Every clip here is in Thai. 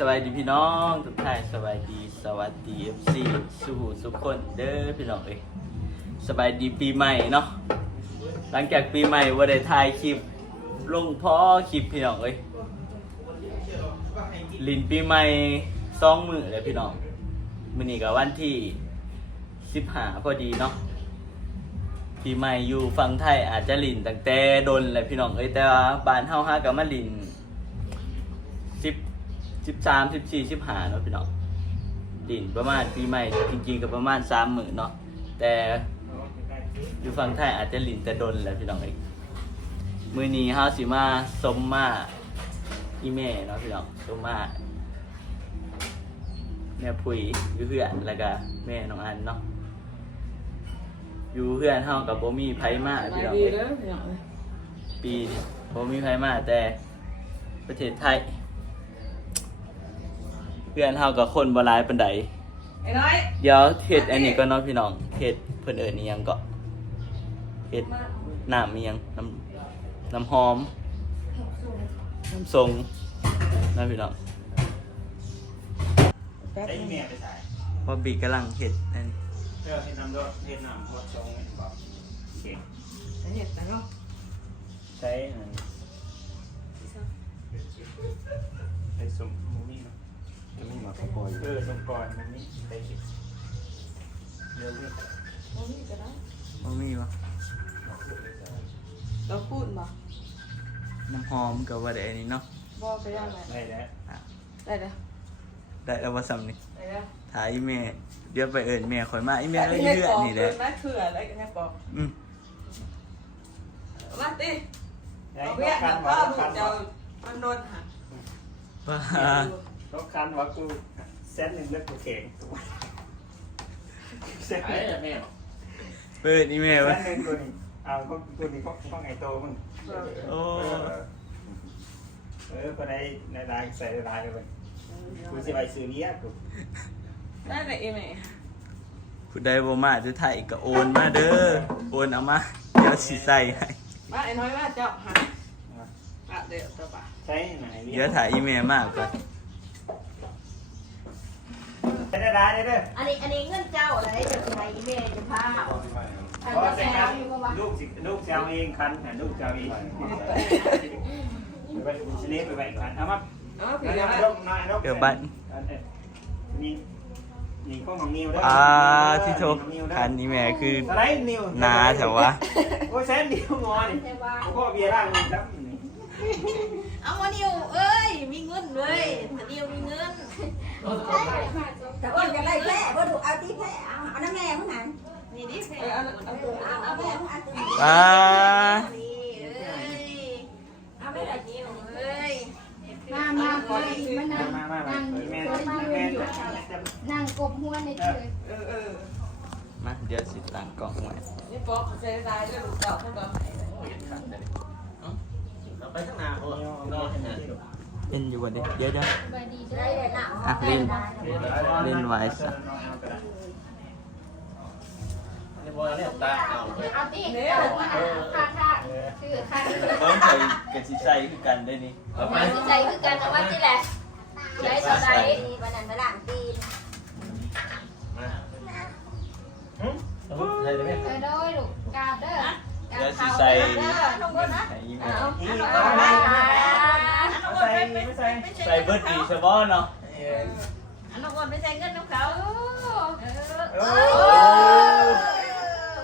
สวัสดีพี่น้องทุกท่านสวัสดีสวัสดีเอฟซีสุหูสุกคนเด้อพี่น้องเอ้ยสบายดีปีใหม่เนาะหลังจากปีใหม่ว่าได้ถ่ายคลิปลงพ่อคลิปพี่น้องเอ้ยลินปีใหม่สองมือเลยพี่น้องมื้อนี้กับวันที่สิบห้าพอดีเนาะปีใหม่อยู่ฝั่งไทยอาจจะลินตั้งแต่ดนเลยพี่น้องเอ้ยแต่ว่าบ้านเฮาฮากับมาลิน สิบสามสิบสี่สิบห้าเนาะพี่น้องดินประมาณปีใหม่จริงๆก็ประมาณสามหมื่นเนาะแต่อยู่ฝั่งไทยอาจจะลินแต่ดนแหล้วพี่น้องเองมือนี้เฮาสิมาสมมาอีแม่เนาะพี่น้องสมมาแม่พุยอยู่เพื่อนแล้วก็แม่น้องอันเนาะอยู่เพื่อนเฮากับบ่มีไผมาพี่น้องดีเอ้ยเด้อพี่น้องเอ้ยปีผมมีใครมาแต่ประเทศไทย เพื่อนเฮากับคนบหลายปันไดไอ้น้อยเดี๋ยวเฮ็ดอันนี้ก็เนาะพี่น้องเฮ็ดเพิ่นเอิ้นอีหยังก็เฮ็ดน้ำอีหยังน้ำน้ำหอม น้ำทรงนะพี่น้องแป๊บไอ้นึงเมียไปใส่พอบีกำลังเฮ็ดอันนี้เพื่อให้นำรถเวียดนามรถชงบอกเก่งไอ้เห็ดแต่เนาะใช้อันไอ้สมมูมี่เนาะ จะไม่มาขโมยเออสมกรมันนี่ได้คิดเรื่องนี้โอ้ยจะได้บ่มีวะเราพูดมาน้ำหอมกับว่าได้อันนี้เนาะบอกไปยังไงได้แล้วได้เด้อได้แล้วว่าซ้ำนี่ได้เด้อถ่ายอีแม่เดี๋ยวไปเอิ้นแม่ข่อยมาอีแม่เอ้ยเลือดนี่แหละแม่เขื่ออะไรกันแม่ปอกอืมมาติได้เอารเวียถนคันก็วะรถดูคันเจ้าวะมันโดนหักว่า รถคันวะกูเซตหนึ่งเลือกกูเก่งเซตหไอ้นึ่งแม่เปิดอีเมลเซไว้ตหนึ่งกูนี่เอาพวกกูนี่พวกพวกไงโตมึงโอ้เออคนไหนในร้านใส่ในร้านเลยกูจะไปซื้อเนี้ยกูได้แต่เอเมผู้ใดบ่มาจะถ่ายก็โอนมาเด้อ โอนเอามาเดี๋ยวสิใส่ให้มาไอ้น้อยมาเจ้าหาอะเดี๋ยวตัวป่ะใช้ไหนเดี๋ยวถ่ายอีเมลมากก่อน ใช้ในร้านได้เด้ออันนี้อันนี้เงินเจ้าอะไรจะไปอีเมลจะพาเอาทางเพราะกาแฟใช้คันอยู่ก็ว่าลูกสิลูกเจ้าเองคันแต่ลูกเจ้าเองไปชนิดไปไปคันเอามาเนาะเดี๋พี่ยวเดี๋ยวลูกน้อยลูกเดี๋ยวบัตรนี่นี่ข้องของนิวเด้ออ่าที่โทรคันอีเมลคืออะไรนิวหนาแถววะโอ้ยแซนนิวงอนี่แต่ว่าพ่อเบียร์ร่างนี่ครับเอาวันนิวเอ้ยมีเงิ นเว้ยวันนิวมีเงินแต่อ้วนจะไล่แพร่บ่ดูเอาที่แพร่เอาเอาน้ำแม่มึงหันนี่ดิแพเออเอาเอาตัวเอาเอาแม่มึงอันตัวนี้อ่านี่เอ้ยเอาไม่ได้นิวเอ้ยมามาคอยมานั่งมามามาแม่แม่นั่งกบหัวในเฉยเออเออมาเดี๋ยวสิตั้งกล้องไว้นี่ปอกใส่ได้แล้วลูกเต่าเขาบอกเราไปข้างหน้าโอ้นอนข้างหน้า เป็นอยู่บ่ดิเดี๋ยวเดี๋ยวบายดีเด้ได้อเลยนะอะเล่นเล่นไว้ซะในบอยเนี่ยตาเอาไปเอาติเอาว่าค่าค่าชื่อค่าเบิ่งใส่กับสิใส่คือกันได้นี่เอาไปสิใจคือกันเอาว่าที่แหละใช้ต่อใดตีบันนั้นมาล้างตีนมาใช่ไหมเออโดยลูกกาบเด้อเดี๋ยวสิใส่เด้อน้องบนนะให้อีเมเอาลเอาเอาเอาเอา ใส่ไม่ใส่ใส่เบิดดีใช่บ่เนาะอันน้องบนไปใส่เงินน้องเขาเออโอ้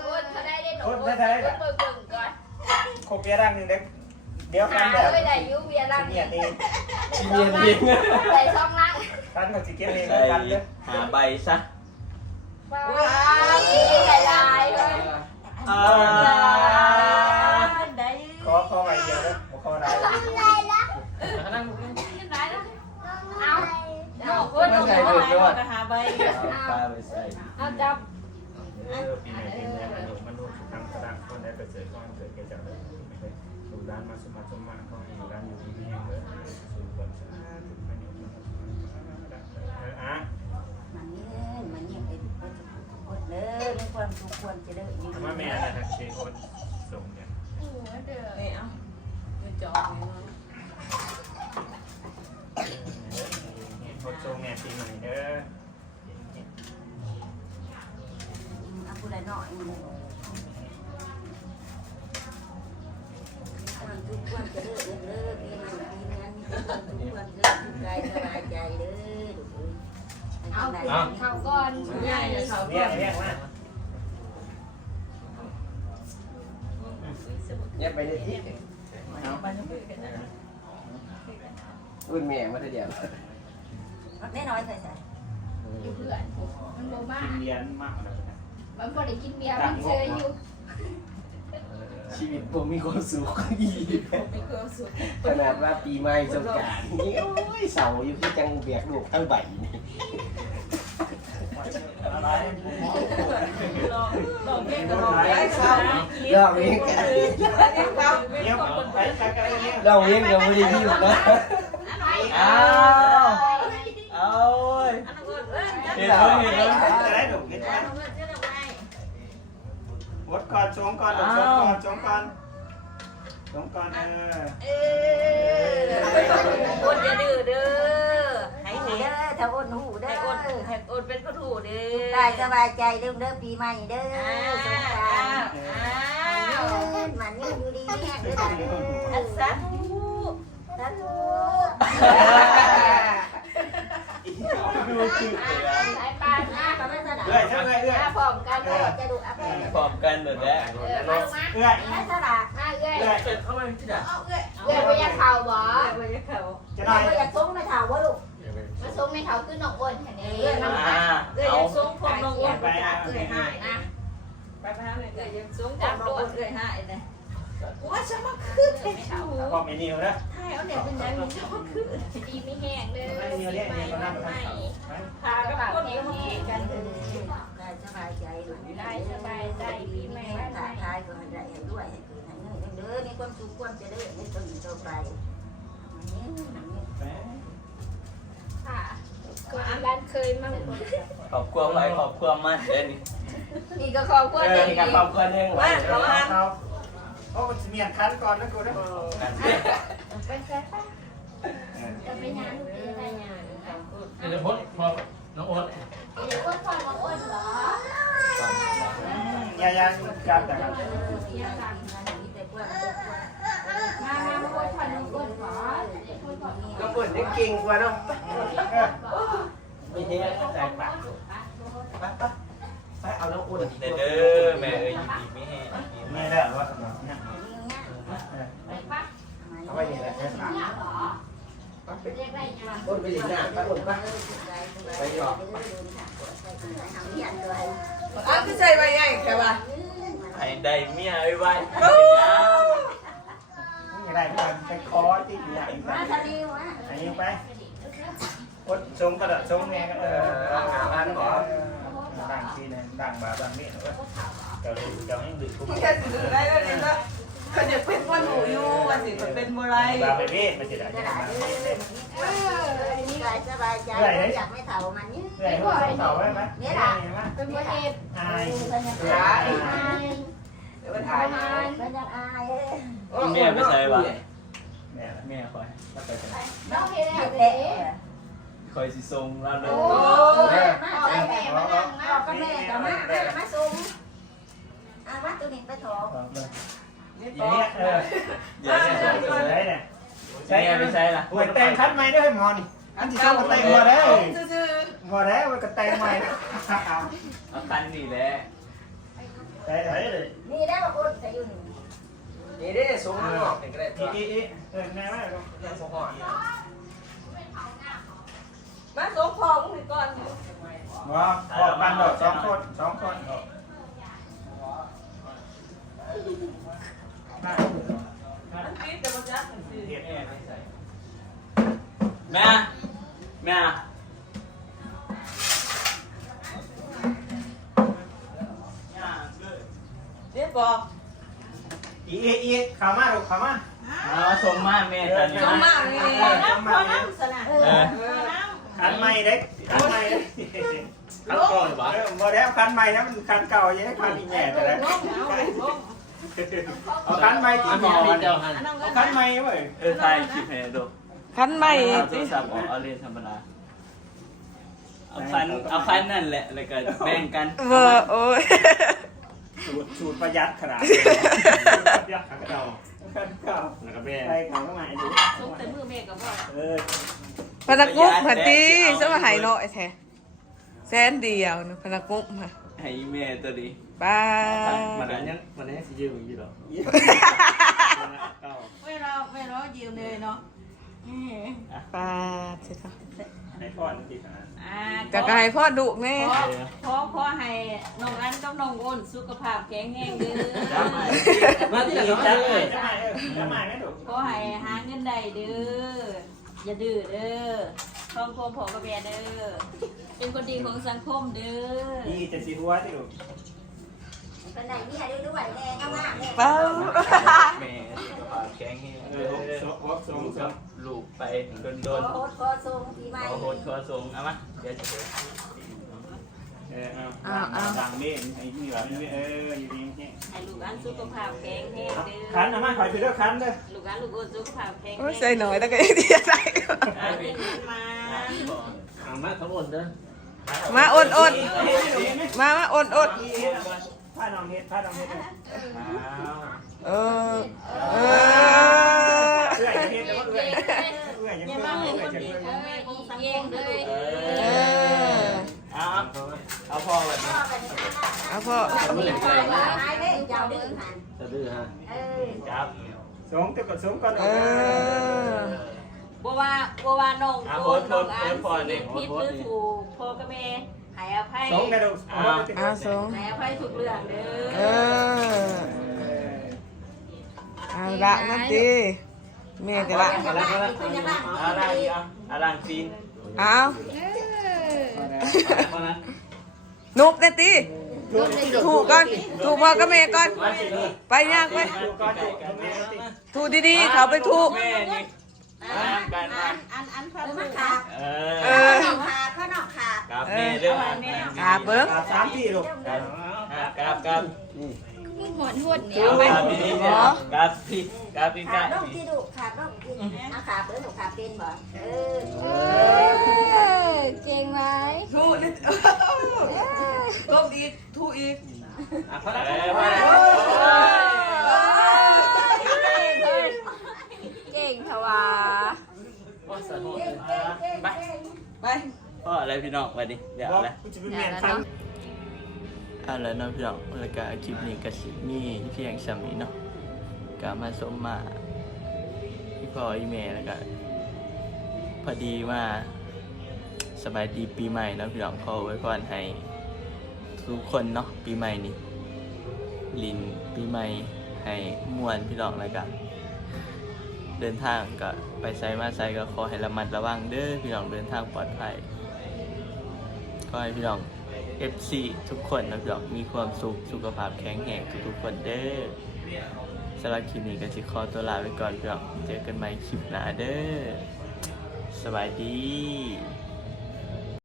โอนเขาได้ได้หนูโอ้โอนได้ได้ได้เบิ่งก่อนโคเบียร์ร่างหนึ่งเด็กเดี๋ยวกัหานแบบเลยได้ยูเวียรังเนี่ยนี่ชีเมียนดิใส่ช่องล่างกันกับสิเก็บเองใส่กันเด้อหาใบซะว้าวใส่ลายเลยอ่าได้ขอขอใบเดียวเด้อขอได้นั่งได้แล้วเอาน้ องบนน้องบนไปหาใบปลาไปใส่เอาจับเออปีไหนปีไหนมนุษย์มนุษย์ทำกระดังคนได้ไปเจอก้อนเกิดเกิดจากสู่ด้านมาสมาสมาก็ให้ด้านอยู่ที่นี่เลยสู่คนสาธุพระนิพพานอะมันนี่มันนี่ไปทุกคนทุกคนเลยมีความสุขควรจะได้อยู่มาแม่นะทักเชคนส่งเนี่ยนี่เอาเดี๋ยวจอดนี่เนาะ หน่อยความทุกข์ความจะเลิกเลิกปีใหม่ปีนั้นความทุกข์ความเลิกทุกข์กายสบายใจเด้อเอาไหนเขาก่อนใหญ่เขาเรียกเรียกมาเนี่ยไปเลยที่ไปยังไม่กันนะรุ่นแม่มาเดียวแน่นอนใส่ใส่เพื่อนมันบ่มากินเลี้ยนมากเลย มันบ่ได้กินเบียร์มันเชยอยู่ชีวิตผมมีความสุขอีมีความสุขขนาดว่าปีใหม่สงกรานต์นี่โอ้ยเสาอยู่คือจังเบียกลูกทั้งใบนี่อะไรลองลองเพ่งกับลองเพ่งเขาลองเลี้ยงกันเขาเลี้ยงไปไปกันเลี้ยงลองเลี้ยงกับไม่ได้ที่อยู่นะอ้าวเอาเว้ยอันนั้นเอ้ยเห็นไหมเห็นไหม จะได้ถูกนิดนะ วดก่อนชงก่อนชงก่อนชงก่อนชงก่อนเออเออคนอย่าดื้อเด้อให้หูเห็นเด้อถ้าอ้นหูเด้ให้ออดให้อดเป็นคนหูเด้อกายสบายใจเด้อเด้อปีใหม่เด้ออ้าสงกรานวต์อ้าวมันนี่อยู่ดีแน่เด้ออันสัตว์สาธุดูคือสายป เอื้อยใช่ไหมเอื้อยมาพร้อมกันเอเด้ออจะดูอัพเดทพร้อมกันหมดแล้วเออมามาเอื้อยแม่สนามาเอ้ยเอื้อยเข้ามาที่ไหนเอาเอ้ยเอ้ยบ่อยากเข้าบ่ไปยังเขาจะเราได้ก็อยากส่งไม่ถามว่าลูกมาส่งในเขาขึ้นน้องอ้นแค่นี้เอ้ยน้ำอ่าเอ้ยเอายังสูงพวกน้องอ้วนไปหาเอ้ยหายนะไปไปหาเลยเอ้ยยังสูงพวกน้องอ้วนเอ้ยหายเลยว่าจะมาขึ้นไอ้ชูพอมีนิวนะไทย เอาเนี่ยเป็นยังไงจะมาขึ้นดีไม่แห้งเลยไม่นิวเรียกนิวก็นั่งมาทำเขาพากับคนแห้งกันเออกายสบายใจหน่อยได้สบายใจดีไม่แม่ว่าถ่ายทายก็ให้ได้ให้ด้วยให้คืนให้เงินเด้อมีความสุขความเจริญในตัวอยู่ต่อไปค่ะก็อันบ้านเคยมาขอบครัวไปขอบครัวมันเด้นี่นี่ก็ขอบคุณเออนี่กับครอบครัวหนึงว่าป ระมาณเขาโอ้เมียนคันก่อนนะกูนะกันเด้ไปแซ่บจะไปงานเป็นอะไรงานเดี๋ยวพดพอน้องโอ๊ตเดี๋ยวอ้วนฟังมาอ้วนเหรออย่าอย่าจับแต่กันมามามาอ้วนฟังมาอ้วนเหรอก็เปิดได้เก่งกว่าเนาะไม่ใช่ใจปากไปไปไปเอาน้องโอ๊ตเด้อเด้อแม่เอ้ยยินดีไม่แห้งไม่ได้หรอว่าเนี่ยไปปะ เอาไว้นี่แหละแค่ปากเนี่ยเรียกได้ยังโอ๊ตไปหลินหน้าไปอ๊ตไปไปหยอกอ้าวคือใจไว้ไงแค่ว่าให้ได้เมียไว้ไว้ไม่ได้ไปคอที่อย่างนี้มาทะเลวะอันนี้ไปกดชงกระดาษชงแงก็เออดังทีนึงดังบาดังนี่เว้ยเดี๋ยวเดี๋ยวให้ดึกทุกแค่สื่อได้แล้วนี่ ก็จะเป็นคนหูอยู่ว่าสิเขาเป็นโมไรบาไปเวทมันจะได้กระยังดาษไงมีกายสบายใจอยากไม่เถามันนี่เรื่อยๆเสาไว้ไหมเนี่ยนะเป็นประเทศอายเป็นยังไงเดี๋ยวมันถ่ายเป็นยังไงเมียไม่ใช่ปะเนี่ยเมียคอยน้องเพลงเตะคอยสิทรงแล้วเลยโอ้มาใส่แม่มานั่งมาก็แม่ก็มามาซุ่มอะมาตัวนี้ไปถอ อย่างนี้เออเดี๋ยวเนี่ยใช่เนี่ยใช่ไม่ใช่ล่ะหวยแตงคัดไม้ด้วยหมอนอันที่ชอบกระแตงมาแล้วซื่อมาแล้วกระแตงไม้เอาคันนี่แหละได้ได้เลยนี่ได้ว่าคนจะอยู่นี่นี่เด้สูงหอกนี่ก็ได้อีอีอีเออแม่แม่สูงหอกๆมาสงพอมึงก่อนว้าพอปันดอกสองคนสองคนมันปิด แต่มันจักมันสิแม่แม่เรียกบอกอีอีอีขามาลูกขามาเอาชมมาแม่กันจงมานี่น้ำพอน้ำสนะเอเอออน้คันไม้เด็กคันไม้เด็กคันก่อนปะเออมาแล้วคันใหม่นะมันคันเก่ายังคันอีแง่แต่ละำน้อง เอาน้องเอาคันใหม่ตีหมอมันเจ้าหันอันนั้นเอาก็คันใหม่เว้ยเออถ่ายคลิปให้ดูคันใหม่เอาโทรศัพท์ออกเอาเรียนธรรมดาเอาคันเอาคันนั่นแหละแล้วก็แบ่งกันเวอร์โอ้ยสูตรสูตรประหยัดขนาดประหยัดขันเก่าขันเก่าแล้วก็แม่ไปขันก็มาไอ้ดูสงแต่มือแม่กับว่าเออพนักงุ๊บพันตีสมาหายเนาะไอ้แท้แสนเดียวนะพนักงุ๊บค่ะให้แม่ตัวนี้ ป้ามันนั้นยังมันนั้นสิยืมอยู่หรอเก่าไม่รอไม่รอยิวเลยเนาะป้าสิคะไอ้พ่อนี่ขนาดอ่ากะกายพ่อดุแม่ ขอขอขอให้น้องอันกับน้องอ้นสุขภาพแข็งแรงเด้อมาที่ไหนเนาะจะมาจะมาเออจะมาไม่ถูกขอให้หาเงินได้เด้ออย่าดื้อเด้อครอบครัวพ่อกับแม่เด้อเป็นคนดีของสังคมเด้อนี่จะสีหัวที่ถูก เป็นไหนมีอะไรด้วยแน่ก็มากแน่ป้าแม่สุขภาพแข็งแรงเออสองสองสองลูกไปโดนโดโคนตรโคตรทรงปีใหม่ขอโหดขอสูงเอามาเดี๋ยวจะเดี๋ยวเออเอาดังเล่นไอ้นี่แบบนี้เอออยู่ดีนี่ให้ลูกอันสุขภาพแข็งแรงเด้อขันนะมาคอยไปด้วยขันเด้อลูกอันลูกอ้นสุขภาพแข็งแรโอ้ยงใส่หน่อยแล้วก็เดียใส่เอาเงินมาเอามาทั้งหมดเด้อมาอดอดมามาอดอด ผ้าน้องเฮ็ดผ้าน้องเฮ็ดเออ เออ เอื้อยเฮ็ดแต่ว่าเอื้อยเอื้อยยังอย่าเอื้มาอยให้เอื้คอยนจะดีเอื้อยของแม่ของสังคมเด้อเอเอออ เอาเอาพ่อแบบนี้เอาพ่อหายไปยาวดื้อหันจะดื้อฮะเออครับสองเท่ากับสองก่อนเออบัวว่าบัวว่าน้องโอนน้องอันสิผิดหรือถูกพ่อกับแม่ ให้อภัยสองกระดูกเอาสองให้อภัยทุกเรื่องเด้เอออเอาละนั่นดีแม่จะละมาแล้วมาแล้วคุณจะบ้านเอาล่างดีเอาเอาล่างซีนเอาเอานะนุบนั่นตีถูกก่อนถูกพ่อกับแม่ก่อนไปยากไปดูก่อนดูตรงนี้ติถูกดีๆเขาไปถูก แม่นี่ตามกันอันอันอันพระเออถูมากขาดเอเออ อาเบิ้งสามที่ลูกกับกับมึงหวนหวนเนี่ยกับพี่กับพี่กับพี่ขากัดบร่มที่ดุขาดร่มที่เอาขาเบิ้ลหนูขาเป็นบ่เออเออเก่งไหมถูกนี่ลบอีกถูกอีกอะพอเอแล้วอมาเก่งทว่าเก่งเก่งเก่งเก่งไป พ่ออะไรพี่น้องวันนี้เดี๋ยวบอกอะไรกูจะเป็นเมียนคัน เอาแล้วเนาะพี่น้องแล้วก็คลิปนี้ก็สิมีเพียงสามีเนาะก็มาสมมาพี่พ่ออีเมลแล้วก็พอดีมาสบายดีปีใหม่เนาะพี่น้องขอไว้พรให้ทุกคนเนาะปีใหม่นี้ลินปีใหม่ให้ม่วนพี่น้องแล้วก็เดินทางก็ไปไซมาไซก็ขอให้ระมัดระวังเด้อพี่น้องเดินทางปลอดภัยข อให้พี่น้อง FC ทุกคนนะพี่น้องมีความสุขสุขภาพแข็งแรงทุกๆคนเด้อสำหรับคลิปนี้ก็สิขอตัวลาไปก่อนพี่น้องเจอกันใหม่คลิปหน้าเด้อสบายดี